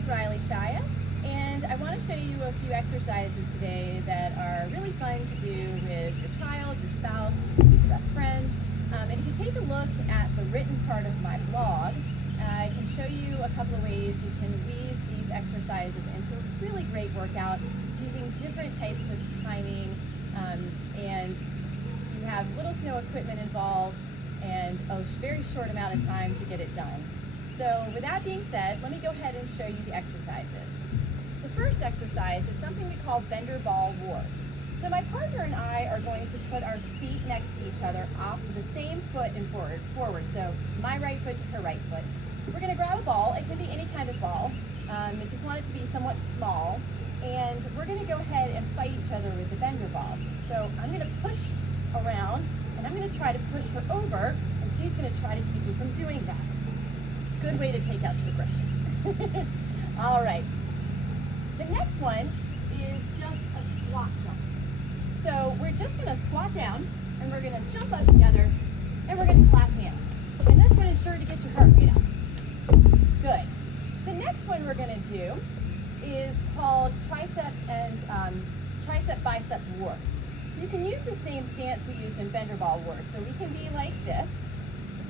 is Riley Shia, and I want to show you a few exercises today that are really fun to do with your child, your spouse, your best friend. And if you take a look at the written part of my blog, I can show you a couple of ways you can weave these exercises into a really great workout using different types of timing, and you have little to no equipment involved and a very short amount of time to get it done. So with that being said, let me go ahead and show you the exercises. The first exercise is something we call Bender Ball Wars. So my partner and I are going to put our feet next to each other off of the same foot and forward. So my right foot to her right foot. We're going to grab a ball. It can be any kind of ball. I just want it to be somewhat small. And we're going to go ahead and fight each other with the Bender ball. So I'm going to push around, and I'm going to try to push her over, and she's going to try to keep me from doing that. Good way to take out your aggression. All right. The next one is just a squat jump. So we're just going to squat down, and we're going to jump up together, and we're going to clap hands. And this one is sure to get your heart rate up. Good. The next one we're going to do is called triceps and tricep-bicep wars. You can use the same stance we used in Bender Ball Wars. So we can be like this,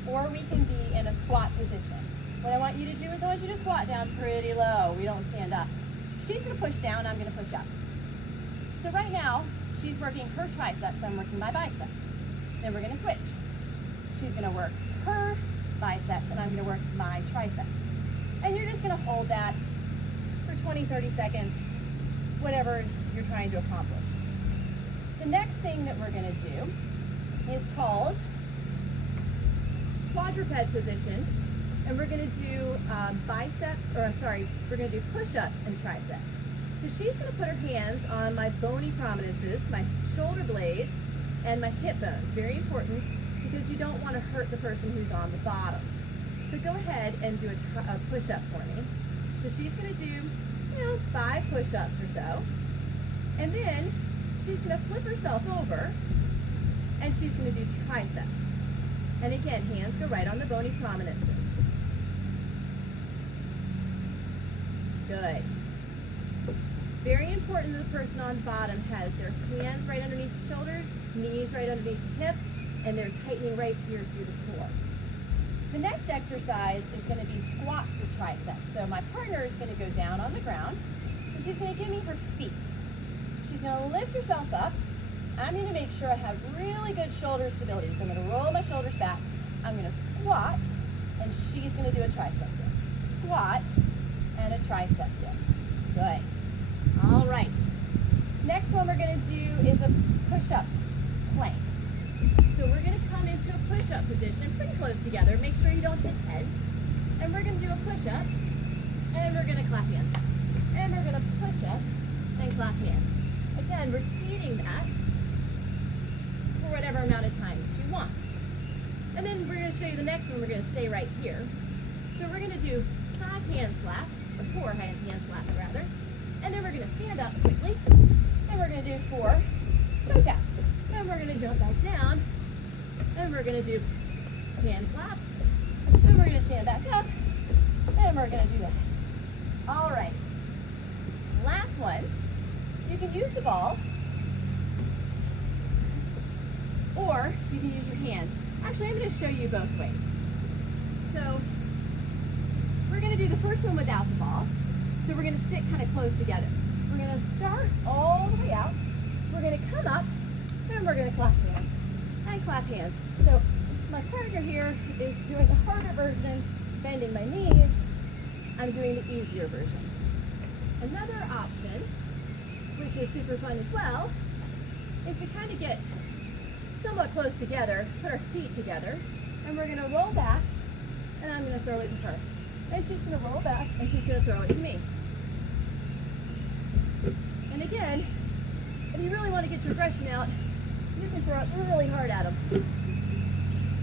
or we can be in a squat position. What I want you to do is I want you to squat down pretty low. We don't stand up. She's going to push down, I'm going to push up. So right now, she's working her triceps, I'm working my biceps. Then we're going to switch. She's going to work her biceps, and I'm going to work my triceps. And you're just going to hold that for 20, 30 seconds, whatever you're trying to accomplish. The next thing that we're going to do is called quadruped position. And we're going to do we're going to do push-ups and triceps. So she's going to put her hands on my bony prominences, my shoulder blades, and my hip bones. Very important, because you don't want to hurt the person who's on the bottom. So go ahead and do a push-up for me. So she's going to do, 5 push-ups or so. And then she's going to flip herself over, and she's going to do triceps. And again, hands go right on the bony prominences. Good. Very important that the person on the bottom has their hands right underneath the shoulders, knees right underneath the hips, and they're tightening right here through the core. The next exercise is going to be squats with triceps. So my partner is going to go down on the ground, and she's going to give me her feet. She's going to lift herself up. I'm going to make sure I have really good shoulder stability. So I'm going to roll my shoulders back. I'm going to squat, and she's going to do a tricep dip. Squat and a tricep dip. Good. All right. Next one we're going to do is a push-up plank. So we're going to come into a push-up position pretty close together. Make sure you don't hit heads. And we're going to do a push-up, and we're going to clap hands. And we're going to push up and clap hands. Again, repeating that for whatever amount of time that you want. And then we're going to show you the next one. We're going to stay right here. So we're going to do 5 hand slaps, or 4 hand slaps rather. And then we're going to stand up quickly, and we're going to do 4 toe taps. Then we're going to jump back down, and we're going to do hand flaps, and we're going to stand back up, and we're going to do that. All right. Last one. You can use the ball, or you can use your hands. Actually, I'm going to show you both ways. So we're going to do the first one without the ball. So we're going to sit kind of close together. We're going to start all the way out. We're going to come up, and we're going to clap hands and clap hands. So my partner here is doing the harder version, bending my knees. I'm doing the easier version. Another option, which is super fun as well, is to kind of get somewhat close together, put our feet together, and we're going to roll back, and I'm going to throw it to her. And she's going to roll back, and she's going to throw it to me. And again, if you really want to get your aggression out, you can throw it really hard at them.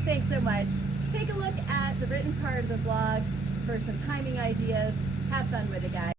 Thanks so much. Take a look at the written part of the blog for some timing ideas. Have fun with it, guys.